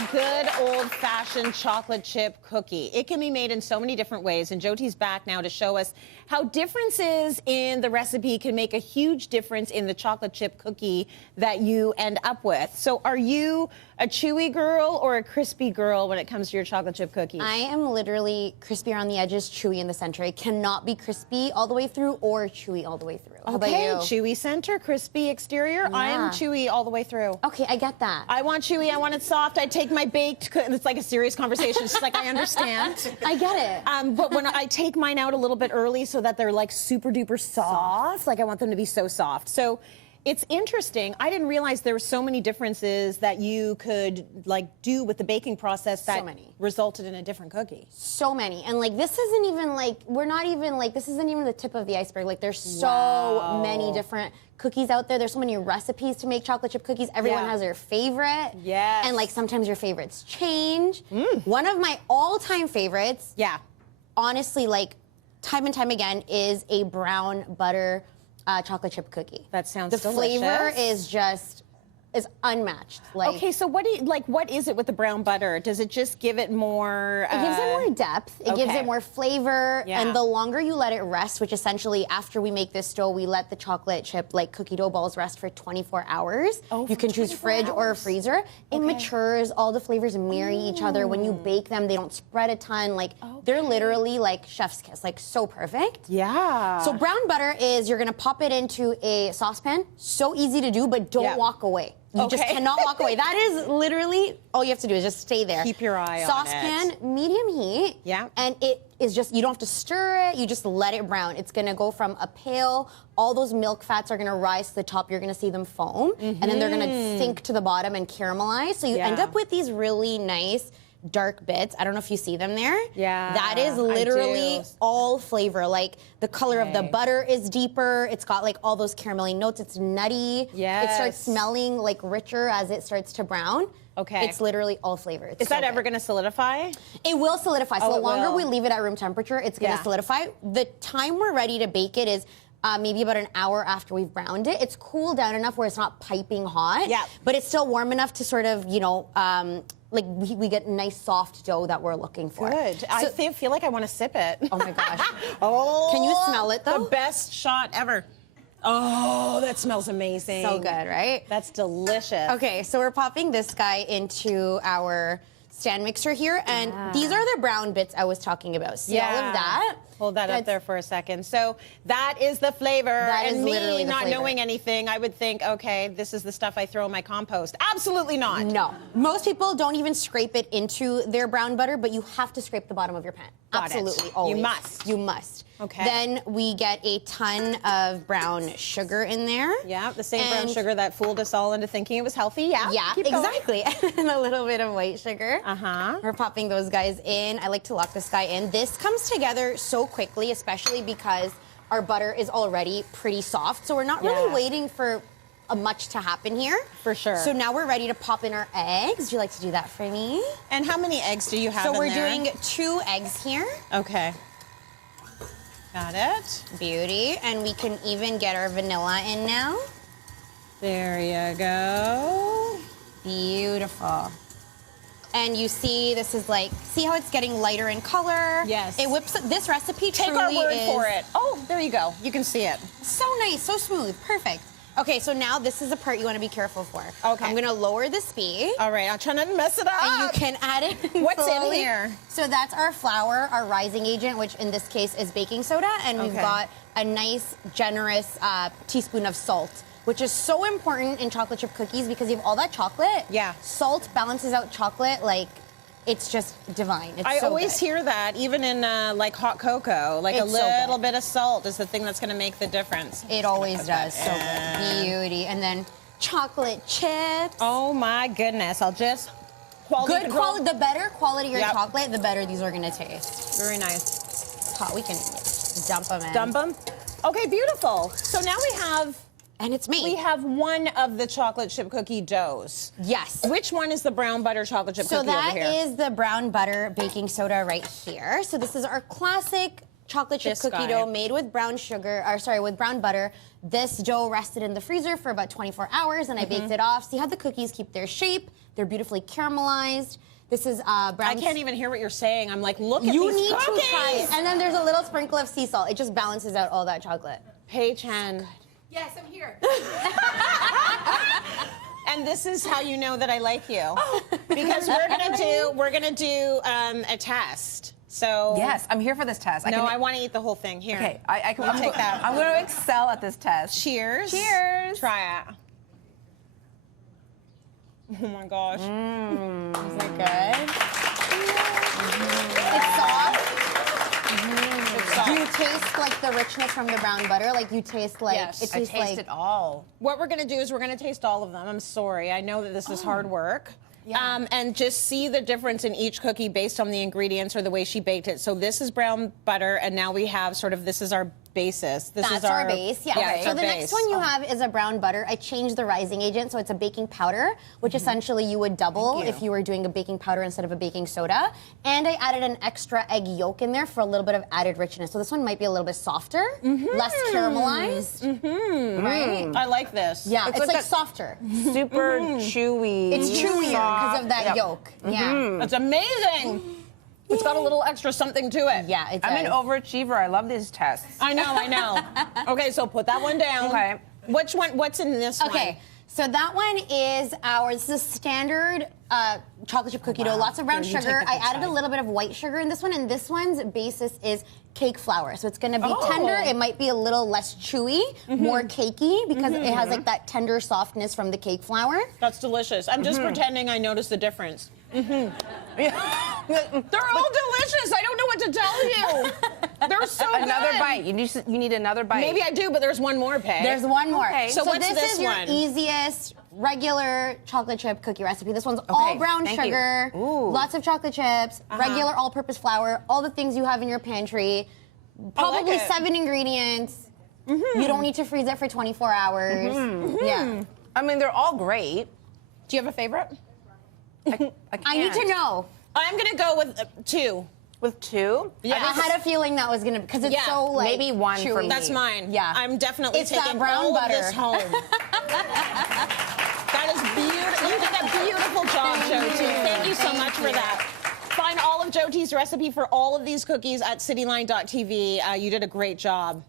a good old-fashioned chocolate chip cookie. It can be made in so many different ways, and Jyoti's back now to show us how differences in the recipe can make a huge difference in the chocolate chip cookie that you end up with. So are you a chewy girl or a crispy girl when it comes to your chocolate chip cookies? I am literally crispy around the edges, chewy in the center. It cannot be crispy all the way through or chewy all the way through. How about you? Chewy center, crispy exterior. Yeah. I am chewy all the way through. Okay, I get that. I want chewy, I want it soft. I take my baked, it's like a serious conversation. It's just like, I understand. I get it. But when I take mine out a little bit early so that they're like super duper soft, like I want them to be so soft. So it's interesting. I didn't realize there were so many differences that you could like do with the baking process that resulted in a different cookie. So many. And like this isn't even like, this isn't even the tip of the iceberg. Like there's so many different cookies out there. There's so many recipes to make chocolate chip cookies. Everyone has their favorite. Yes. And like sometimes your favorites change. One of my all-time favorites, honestly, like time and time again, is a brown butter chocolate chip cookie. That sounds delicious. The flavor is unmatched. Like, okay, so what is it with the brown butter? Does it just give it more? It gives it more depth. It gives it more flavor. And the longer you let it rest, which essentially after we make this dough, we let the chocolate chip like cookie dough balls rest for 24 hours. You can choose fridge or freezer. It matures. All the flavors marry each other. When you bake them, they don't spread a ton. Like they're literally like chef's kiss. Like so perfect. Yeah. So brown butter is you're gonna pop it into a saucepan. So easy to do, but don't walk away. You just cannot walk away. That is literally all you have to do is just stay there. Keep your eye on it. Saucepan, medium heat. And it is just, you don't have to stir it, you just let it brown. It's gonna go from a pale, all those milk fats are gonna rise to the top, you're gonna see them foam, and then they're gonna sink to the bottom and caramelize. So you end up with these really nice, dark bits. I don't know if you see them there. Yeah, that is literally all flavor. Like the color of the butter is deeper. It's got like all those caramelly notes. It's nutty. It starts smelling like richer as it starts to brown. It's literally all flavor. It's is that ever going to solidify? It will solidify. So the longer we leave it at room temperature, it's going to solidify. The time we're ready to bake it is maybe about an hour after we've browned it. It's cooled down enough where it's not piping hot, but it's still warm enough to sort of, you know, like we get nice soft dough that we're looking for. Good. So, I feel like I want to sip it. Oh my gosh. Can you smell it though? The best shot ever. Oh, that smells amazing. So good, right? That's delicious. Okay, so we're popping this guy into our stand mixer here, and these are the brown bits I was talking about. See all of that? Hold that up there for a second. So that is the flavor. That and is literally the not flavor. knowing anything, I would think, okay, this is the stuff I throw in my compost. Absolutely not. No. Most people don't even scrape it into their brown butter, but you have to scrape the bottom of your pan. Absolutely, always. You must. You must. Okay. Then we get a ton of brown sugar in there. Yeah, the same brown sugar that fooled us all into thinking it was healthy. Yeah, keep exactly. And a little bit of white sugar. Uh-huh. We're popping those guys in. I like to lock this guy in. This comes together so quickly, especially because our butter is already pretty soft. So we're not really waiting for much to happen here. For sure. So now we're ready to pop in our eggs. Would you like to do that for me? And how many eggs do you have in there? So we're doing 2 eggs here. Okay. Got it. Beauty. And we can even get our vanilla in now. There you go. Beautiful. And you see, this is like, see how it's getting lighter in color? Yes. It whips up, this recipe Take truly our word is for it. Oh, there you go. You can see it. So nice, so smooth, perfect. Okay, so now this is the part you want to be careful for. Okay. I'm gonna lower the speed. All right, I'll try not to mess it up. And you can add it What's slowly. in here? So that's our flour, our rising agent, which in this case is baking soda, and we've got a nice, generous teaspoon of salt, which is so important in chocolate chip cookies because you have all that chocolate. Yeah. Salt balances out chocolate like it's just divine. It's I so always good. hear that, even in like hot cocoa, like It's a so little bit of salt is the thing that's going to make the difference. It always does. So good. Beauty. And then chocolate chips. Oh my goodness! I'll just good quality. The better quality your chocolate, the better these are going to taste. Very nice. It's hot. We can dump them in. Dump them. Okay, beautiful. So now we have. And it's made. We have one of the chocolate chip cookie doughs. Yes. Which one is the brown butter chocolate chip cookie over here? So that is the brown butter baking soda right here. So this is our classic chocolate chip cookie dough made with brown sugar, or sorry, with brown butter. This dough rested in the freezer for about 24 hours, and I baked it off. See how the cookies keep their shape? They're beautifully caramelized. This is brown. I can't even hear what you're saying. I'm like, look at you these need cookies. to try it. And then there's a little sprinkle of sea salt. It just balances out all that chocolate. Hey, Chen. Yes, I'm here. And this is how you know that I like you, because we're gonna do a test. So yes, I'm here for this test. I want to eat the whole thing. Here. Okay, I can take that. I'm going to excel at this test. Cheers. Cheers. Try it. Oh my gosh. Is it good? It's soft. It's soft. Do you taste like the richness from the brown butter? Like you taste like Yes. it I tastes taste like it all. What we're gonna do is we're gonna taste all of them. I'm sorry. I know that this is hard work. Yeah. And just see the difference in each cookie based on the ingredients or the way she baked it. So this is brown butter, and now we have this is our basis. That's our base, yeah. it's So our the next one you have is a brown butter. I changed the rising agent, so it's a baking powder, which essentially you would double if you were doing a baking powder instead of a baking soda. And I added an extra egg yolk in there for a little bit of added richness. So this one might be a little bit softer, less caramelized, right? I like this. Yeah, it's like softer. Super chewy. It's chewier because of that yolk. Yeah. It's amazing. It's got a little extra something to it. Yeah, it does. I'm an overachiever. I love these tests. I know. Okay, so put that one down. Okay. Which one? What's in this one? Okay, so that one is this is standard chocolate chip cookie dough, lots of brown sugar. I added a little bit of white sugar in this one, and this one's basis is cake flour. So it's gonna be tender. It might be a little less chewy, more cakey, because it has like that tender softness from the cake flour. That's delicious. I'm just pretending I noticed the difference. They're all delicious. I don't know what to tell you. They're so Another good. bite. You need another bite. Maybe I do, but there's one more, Pay. There's one more. Okay. So what's this this is your one? easiest regular chocolate chip cookie recipe. This one's all brown sugar, lots of chocolate chips, regular all-purpose flour, all the things you have in your pantry. Probably 7 ingredients. You don't need to freeze it for 24 hours. Yeah. I mean, they're all great. Do you have a favorite? I need to know. I'm gonna go with 2. With 2? Yeah. I had a feeling that was gonna, because it's so like maybe 1 chewy. for me. That's mine. Yeah. I'm definitely It's that taking brown all butter. of this home. That is beautiful. You did a beautiful job, Jyoti. Thank you so much for that. Find all of Jyoti's recipe for all of these cookies at cityline.tv. You did a great job.